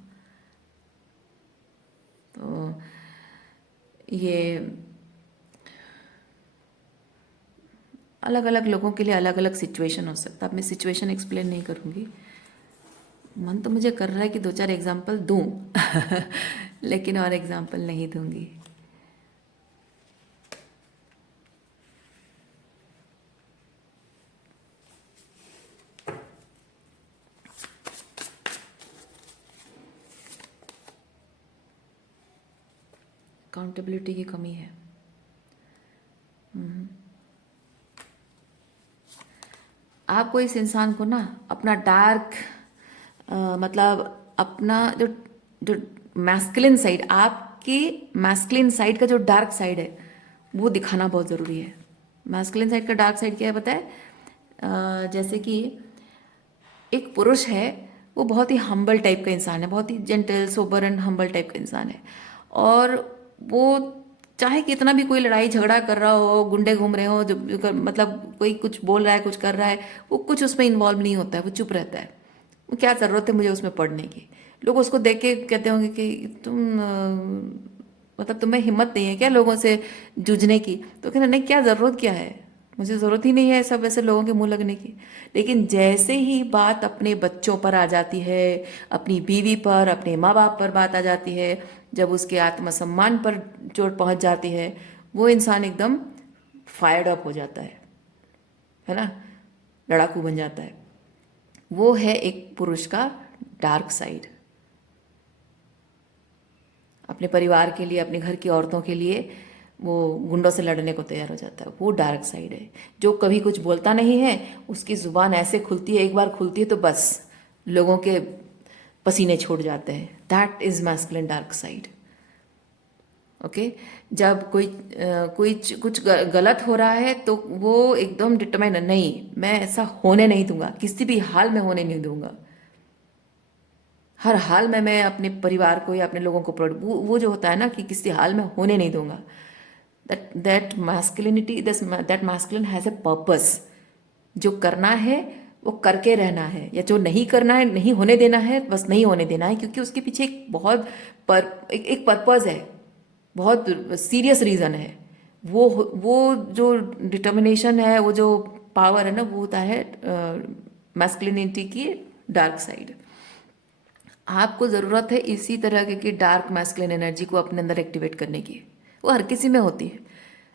तो ये अलग अलग लोगों के लिए अलग अलग सिचुएशन हो सकता है। अब मैं सिचुएशन एक्सप्लेन नहीं करूँगी, मन तो मुझे कर रहा है कि दो चार एग्जाम्पल दूँ लेकिन और एग्जाम्पल नहीं दूंगी। अकाउंटेबिलिटी की कमी है। आपको इस इंसान को ना अपना डार्क, मतलब अपना जो जो मैस्कुलिन साइड, आपकी मैस्कुलिन साइड का जो डार्क साइड है वो दिखाना बहुत ज़रूरी है। मैस्कुलिन साइड का डार्क साइड क्या है बताए? जैसे कि एक पुरुष है, वो बहुत ही हम्बल टाइप का इंसान है, बहुत ही gentle sober and humble type का इंसान है, और वो चाहे कितना भी कोई लड़ाई झगड़ा कर रहा हो, गुंडे घूम रहे हो, मतलब कोई कुछ बोल रहा है, कुछ कर रहा है, वो कुछ उसमें इन्वॉल्व नहीं होता है, वो चुप रहता है। वो क्या ज़रूरत है मुझे उसमें पढ़ने की? लोग उसको देख के कहते होंगे कि तुम मतलब तुम्हें हिम्मत नहीं है क्या लोगों से जूझने की? तो कहते नहीं, क्या ज़रूरत क्या है, मुझे ज़रूरत ही नहीं है सब ऐसे लोगों के मुंह लगने की। लेकिन जैसे ही बात अपने बच्चों पर आ जाती है, अपनी बीवी पर, अपने माँ बाप पर बात आ जाती है, जब उसके आत्मसम्मान पर चोट पहुंच जाती है, वो इंसान एकदम फायर्ड अप हो जाता है ना, लड़ाकू बन जाता है। वो है एक पुरुष का डार्क साइड। अपने परिवार के लिए, अपने घर की औरतों के लिए वो गुंडों से लड़ने को तैयार हो जाता है, वो डार्क साइड है। जो कभी कुछ बोलता नहीं है, उसकी ज़ुबान ऐसे खुलती है, एक बार खुलती है तो बस लोगों के पसीने छूट जाते हैं। That is masculine dark side. Okay. जब कुछ गलत हो रहा है तो वो एकदम डिटरमाइन, नहीं मैं ऐसा होने नहीं दूंगा, किसी भी हाल में होने नहीं दूंगा। हर हाल में मैं अपने परिवार को या अपने लोगों को वो जो होता है ना कि किसी हाल में होने नहीं दूंगा। That masculinity, that masculine has a purpose. जो करना है वो करके रहना है, या जो नहीं करना है, नहीं होने देना है, बस नहीं होने देना है, क्योंकि उसके पीछे एक बहुत एक पर्पज़ है, बहुत सीरियस रीज़न है। वो जो डिटर्मिनेशन है, वो जो पावर है ना, वो होता है मैस्कुलिनिटी की डार्क साइड। आपको ज़रूरत है इसी तरह की डार्क मैस्कुलिन एनर्जी को अपने अंदर एक्टिवेट करने की। वो हर किसी में होती है,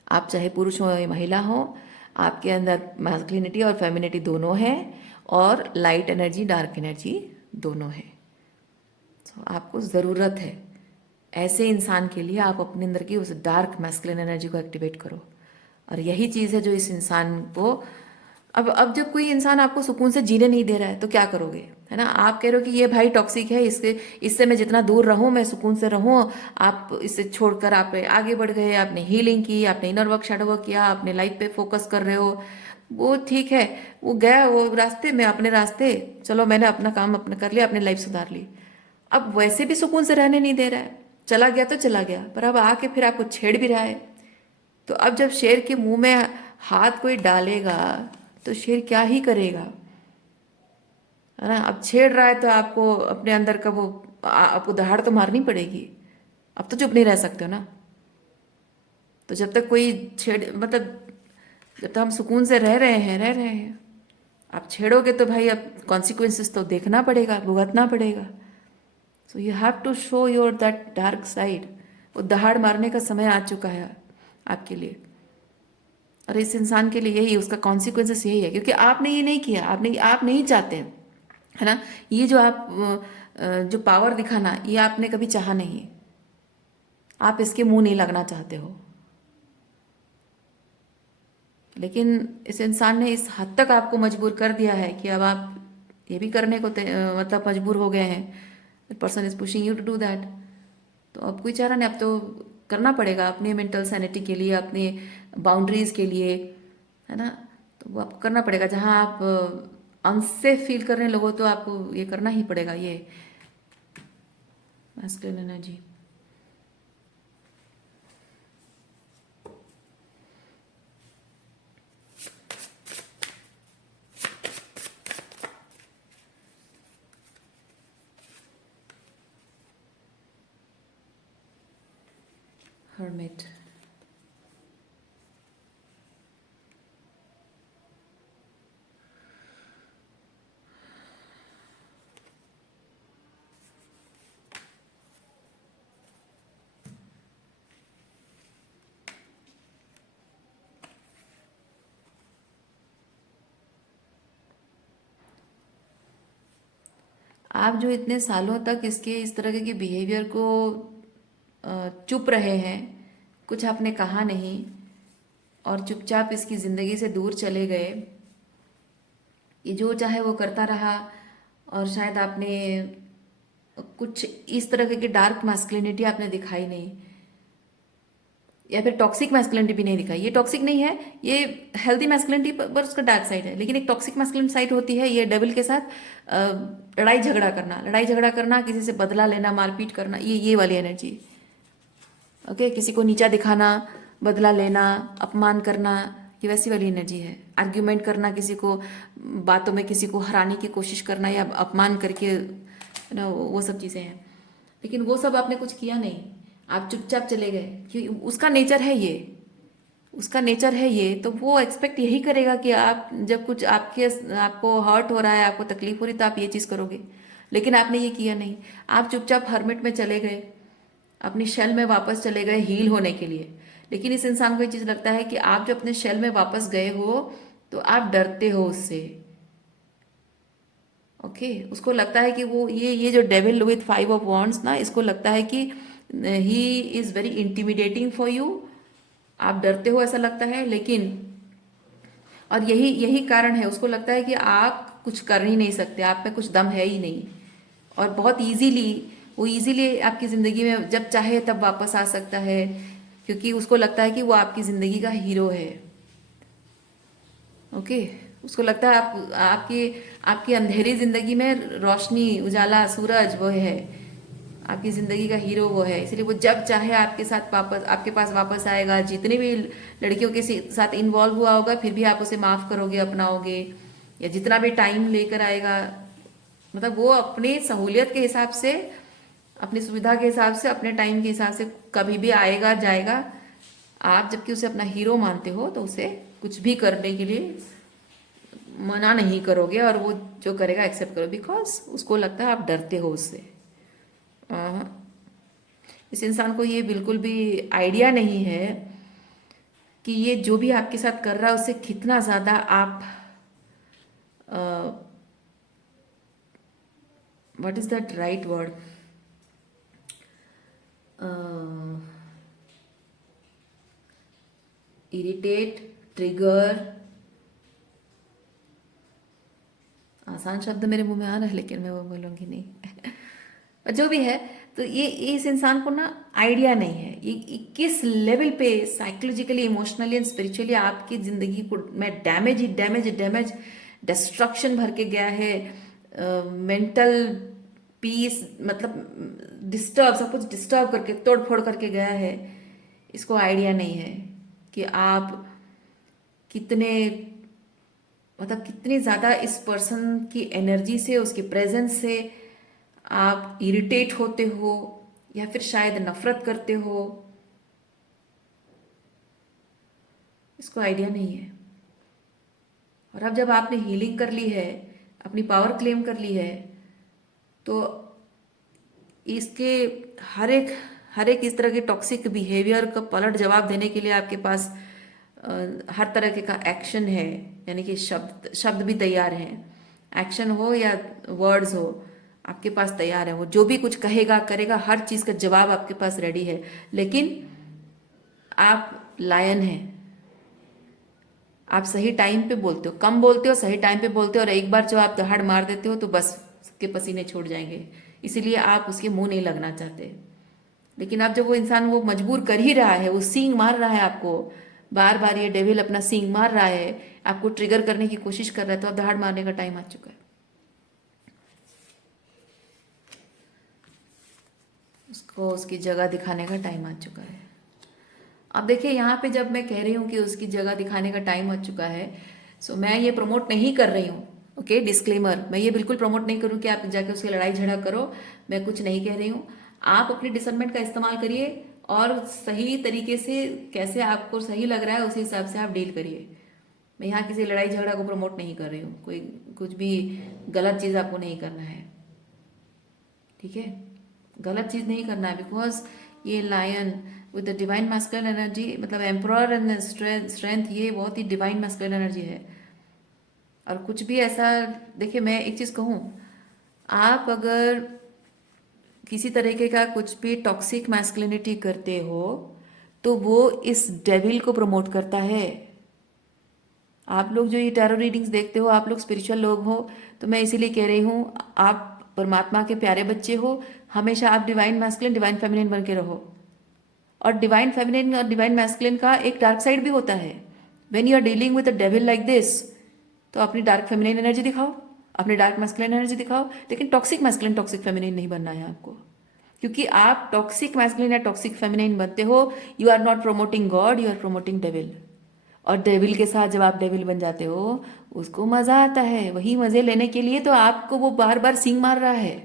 आप चाहे पुरुष हो या महिला हो, आपके अंदर मैस्कुलिनिटी और फेमिनिटी दोनों है, और लाइट एनर्जी डार्क एनर्जी दोनों है। तो आपको ज़रूरत है ऐसे इंसान के लिए, आप अपने अंदर की उस डार्क मैस्कुलिन एनर्जी को एक्टिवेट करो। और यही चीज़ है जो इस इंसान को, अब जब कोई इंसान आपको सुकून से जीने नहीं दे रहा है तो क्या करोगे, है ना। आप कह रहे हो कि ये भाई टॉक्सिक है, इससे मैं जितना दूर रहूं, मैं सुकून से रहूं। आप इसे छोड़कर आप आगे बढ़ गए, आपने हीलिंग की, आपने इनर वर्क, शैडो वर्क किया, अपने लाइफ पे फोकस कर रहे हो। वो ठीक है, वो गया वो रास्ते में, अपने रास्ते, चलो मैंने अपना काम अपना कर लिया, अपनी लाइफ सुधार ली। अब वैसे भी सुकून से रहने नहीं दे रहा है, चला गया तो चला गया, पर अब आके फिर आपको छेड़ भी रहा है। तो अब जब शेर के मुंह में हाथ कोई डालेगा तो शेर क्या ही करेगा, है ना। अब छेड़ रहा है तो आपको अपने अंदर का वो आपको दहाड़ तो मारनी पड़ेगी। अब तो चुप नहीं रह सकते हो ना। तो जब तक कोई छेड़, मतलब जब तक हम सुकून से रह रहे हैं, आप छेड़ोगे तो भाई अब कॉन्सिक्वेंसेस तो देखना पड़ेगा, भुगतना पड़ेगा। So you have to show your that dark side. वो दहाड़ मारने का समय आ चुका है आपके लिए, और इस इंसान के लिए यही उसका कॉन्सिक्वेंसेस यही है, क्योंकि आपने ये नहीं किया, आप नहीं चाहते, है ना। ये जो आप जो पावर दिखाना, ये आपने कभी चाहा नहीं, आप इसके मुंह नहीं लगना चाहते हो। लेकिन इस इंसान ने इस हद तक आपको मजबूर कर दिया है कि अब आप ये भी करने को मतलब मजबूर हो गए हैं। Person is pushing you to do that. तो अब कोई चारा नहीं, अब तो करना पड़ेगा अपने मेंटल सैनिटी के लिए, अपने बाउंड्रीज के लिए, है ना। तो वो आपको करना पड़ेगा। जहाँ आप अनसेफ फील कर रहे हैं लोगों, तो आपको ये करना ही पड़ेगा, ये मैस्कुलिन एनर्जी। हर्मिट। आप जो इतने सालों तक इसके इस तरह के बिहेवियर को चुप रहे हैं, कुछ आपने कहा नहीं, और चुपचाप इसकी ज़िंदगी से दूर चले गए, ये जो चाहे वो करता रहा, और शायद आपने कुछ इस तरह की डार्क मैस्कुलिनिटी आपने दिखाई नहीं, या फिर टॉक्सिक मैस्कुलिनिटी भी नहीं दिखाई। ये टॉक्सिक नहीं है, ये हेल्दी मैस्कुलिनिटी पर उसका डार्क साइड है। लेकिन एक टॉक्सिक मैस्कुलिन साइड होती है, ये डेविल के साथ लड़ाई झगड़ा करना, किसी से बदला लेना, मारपीट करना, ये वाली एनर्जी। ओके, किसी को नीचा दिखाना, बदला लेना, अपमान करना, ये वैसी वाली एनर्जी है। आर्ग्यूमेंट करना, किसी को बातों में किसी को हराने की कोशिश करना या अपमान करके ना, वो सब चीज़ें हैं। लेकिन वो सब आपने कुछ किया नहीं, आप चुपचाप चले गए, क्योंकि उसका नेचर है ये, उसका नेचर है ये। तो वो एक्सपेक्ट यही करेगा कि आप जब कुछ आपको हर्ट हो रहा है, आपको तकलीफ हो रही, तो आप ये चीज़ करोगे। लेकिन आपने ये किया नहीं, आप चुपचाप हर्मिट में चले गए, अपनी शेल में वापस चले गए हील होने के लिए। लेकिन इस इंसान को ये चीज़ लगता है कि आप जो अपने शेल में वापस गए हो, तो आप डरते हो उससे। ओके, उसको लगता है कि वो ये जो डेविल विथ 5 ऑफ वॉन्ड्स ना, इसको लगता है कि he is very intimidating for you, आप डरते हो ऐसा लगता है, लेकिन और यही यही कारण है, उसको लगता है कि आप कुछ कर ही नहीं सकते, आप में कुछ दम है ही नहीं, और बहुत इजीली वो इजीली आपकी ज़िंदगी में जब चाहे तब वापस आ सकता है, क्योंकि उसको लगता है कि वो आपकी ज़िंदगी का हीरो है। ओके, उसको लगता है आप आपकी आपकी अंधेरी ज़िंदगी में रोशनी, उजाला, सूरज वो है, आपकी ज़िंदगी का हीरो वो है, इसलिए वो जब चाहे आपके साथ वापस आपके पास वापस आएगा। जितने भी लड़कियों के साथ इन्वॉल्व हुआ होगा फिर भी आप उसे माफ़ करोगे, अपनाओगे, या जितना भी टाइम लेकर आएगा, मतलब वो अपनी सहूलियत के हिसाब से, अपनी सुविधा के हिसाब से, अपने टाइम के हिसाब से कभी भी आएगा जाएगा। आप जबकि उसे अपना हीरो मानते हो तो उसे कुछ भी करने के लिए मना नहीं करोगे, और वो जो करेगा एक्सेप्ट करो, बिकॉज उसको लगता है आप डरते हो उससे। अ, इस इंसान को ये बिल्कुल भी आइडिया नहीं है कि ये जो भी आपके साथ कर रहा है उससे कितना ज़्यादा आप, what is that right word, irritate, trigger, आसान शब्द मेरे मुंह में आ रहा है लेकिन मैं वो बोलूँगी नहीं। पर जो भी है, तो ये इस इंसान को ना आइडिया नहीं है ये किस लेवल पे साइकोलॉजिकली, इमोशनली एंड स्पिरिचुअली आपकी ज़िंदगी को में डैमेज ही डैमेज डैमेज, डिस्ट्रक्शन भर के गया है, मेंटल पीस, मतलब डिस्टर्ब, सब कुछ डिस्टर्ब करके, तोड़ फोड़ करके गया है। इसको आइडिया नहीं है कि आप कितने, मतलब कितनी ज़्यादा इस पर्सन की एनर्जी से, उसके प्रेजेंस से आप इरिटेट होते हो, या फिर शायद नफरत करते हो। इसको आइडिया नहीं है। और अब जब आपने हीलिंग कर ली है, अपनी पावर क्लेम कर ली है, तो इसके हर एक इस तरह के टॉक्सिक बिहेवियर का पलट जवाब देने के लिए आपके पास हर तरह के का एक्शन है, यानी कि शब्द शब्द भी तैयार हैं, एक्शन हो या वर्ड्स हो, आपके पास तैयार है। वो जो भी कुछ कहेगा करेगा, हर चीज़ का जवाब आपके पास रेडी है। लेकिन आप लायन हैं, आप सही टाइम पे बोलते हो, कम बोलते हो, सही टाइम पे बोलते हो, और एक बार जो आप दहाड़ मार देते हो तो बस उसके पसीने छूट जाएंगे, इसीलिए आप उसके मुंह नहीं लगना चाहते। लेकिन अब जब वो इंसान वो मजबूर कर ही रहा है, वो सींग मार रहा है आपको, बार बार ये डेविल अपना सींग मार रहा है, आपको ट्रिगर करने की कोशिश कर रहा है, तो अब दहाड़ मारने का टाइम आ चुका है। उसको उसकी जगह दिखाने का टाइम आ चुका है। अब देखिए यहाँ पे जब मैं कह रही हूँ कि उसकी जगह दिखाने का टाइम आ चुका है, सो मैं ये प्रमोट नहीं कर रही हूँ। ओके, डिस्क्लेमर, मैं ये बिल्कुल प्रमोट नहीं करूँ कि आप जाके उसकी लड़ाई झगड़ा करो, मैं कुछ नहीं कह रही हूँ। आप अपनी डिसर्नमेंट का इस्तेमाल करिए, और सही तरीके से कैसे आपको सही लग रहा है उसी हिसाब से आप डील करिए। मैं यहाँ किसी लड़ाई झगड़ा को प्रमोट नहीं कर रही हूँ, कोई कुछ भी गलत चीज़ आपको नहीं करना है, ठीक है? गलत चीज़ नहीं करना है, बिकॉज ये lion with the divine masculine energy, मतलब एम्परर एंड स्ट्रेंथ, ये बहुत ही डिवाइन मैस्कुलिन एनर्जी है। और कुछ भी ऐसा, देखिए मैं एक चीज़ कहूँ, आप अगर किसी तरीके का कुछ भी टॉक्सिक मैस्कुलिनिटी करते हो तो वो इस डेविल को प्रमोट करता है। आप लोग जो ये टैरो रीडिंग्स देखते हो, आप लोग स्पिरिचुअल लोग हो, तो मैं इसीलिए कह रही हूँ, आप परमात्मा के प्यारे बच्चे हो, हमेशा आप डिवाइन मैस्कुलिन, डिवाइन फेमिनिन बन के रहो। और डिवाइन फेमिनिन और डिवाइन मैस्कुलिन का एक डार्क साइड भी होता है। When you are dealing with a devil like this, तो अपनी डार्क फेमिनिन एनर्जी दिखाओ, अपनी डार्क मैस्कुलिन एनर्जी दिखाओ, लेकिन टॉक्सिक मैस्कुलिन, टॉक्सिक फेमिनिन नहीं बनना है आपको। क्योंकि आप टॉक्सिक मैस्कुलिन या टॉक्सिक फेमिनिन बनते हो, you are not promoting God, you are promoting devil. और डेविल के साथ जब आप डेविल बन जाते हो, उसको मजा आता है, वही मजे लेने के लिए तो आपको वो बार बार सींग मार रहा है।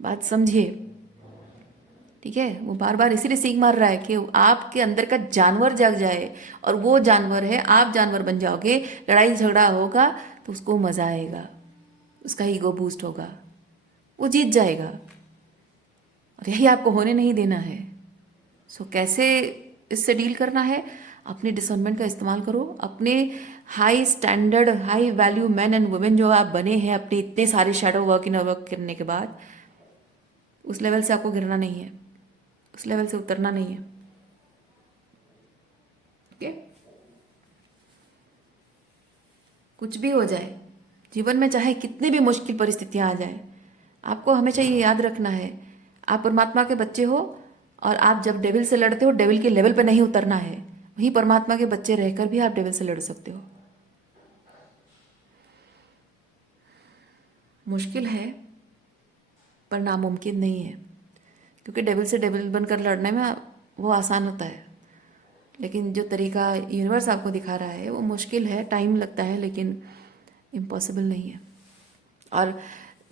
बात समझिए, ठीक है? वो बार बार इसीलिए सींग मार रहा है कि आपके अंदर का जानवर जाग जाए, और वो जानवर है, आप जानवर बन जाओगे, लड़ाई झगड़ा होगा तो उसको मजा आएगा, उसका ईगो बूस्ट होगा, वो जीत जाएगा, और यही आपको होने नहीं देना है। सो कैसे इससे डील करना है? अपने डिसर्नमेंट का इस्तेमाल करो, अपने high standard, high value man and women जो आप बने हैं अपने इतने सारे शेडो वर्क इन वर्क करने के बाद, उस लेवल से आपको गिरना नहीं है, उस लेवल से उतरना नहीं है। ओके, कुछ भी हो जाए जीवन में, चाहे कितनी भी मुश्किल परिस्थितियां आ जाए, आपको हमेशा ये याद रखना है, आप परमात्मा के बच्चे हो, और आप जब डेविल से लड़ते हो डेविल के लेवल पे नहीं उतरना है, वहीं परमात्मा के बच्चे रहकर भी आप डेविल से लड़ सकते हो। मुश्किल है पर नामुमकिन नहीं है, क्योंकि डेविल से डेविल बनकर लड़ने में वो आसान होता है, लेकिन जो तरीका यूनिवर्स आपको दिखा रहा है वो मुश्किल है, टाइम लगता है, लेकिन इम्पॉसिबल नहीं है। और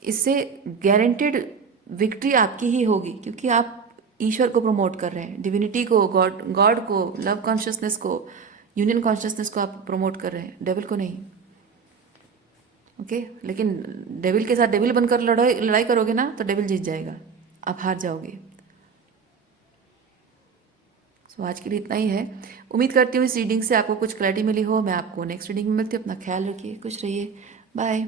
इससे गारंटेड विक्ट्री आपकी ही होगी, क्योंकि आप ईश्वर को प्रमोट कर रहे हैं, डिविनिटी को, गॉड गॉड को, लव कॉन्शियसनेस को, यूनियन कॉन्शियसनेस को आप प्रमोट कर रहे हैं, डेविल को नहीं। ओके, लेकिन डेविल के साथ डेविल बनकर लड़ाई लड़ाई करोगे ना तो डेविल जीत जाएगा, आप हार जाओगे। सो आज के लिए इतना ही है। उम्मीद करती हूँ इस रीडिंग से आपको कुछ क्लैरिटी मिली हो। मैं आपको नेक्स्ट रीडिंग में मिलती हूँ। अपना ख्याल रखिए, खुश रहिए, बाय।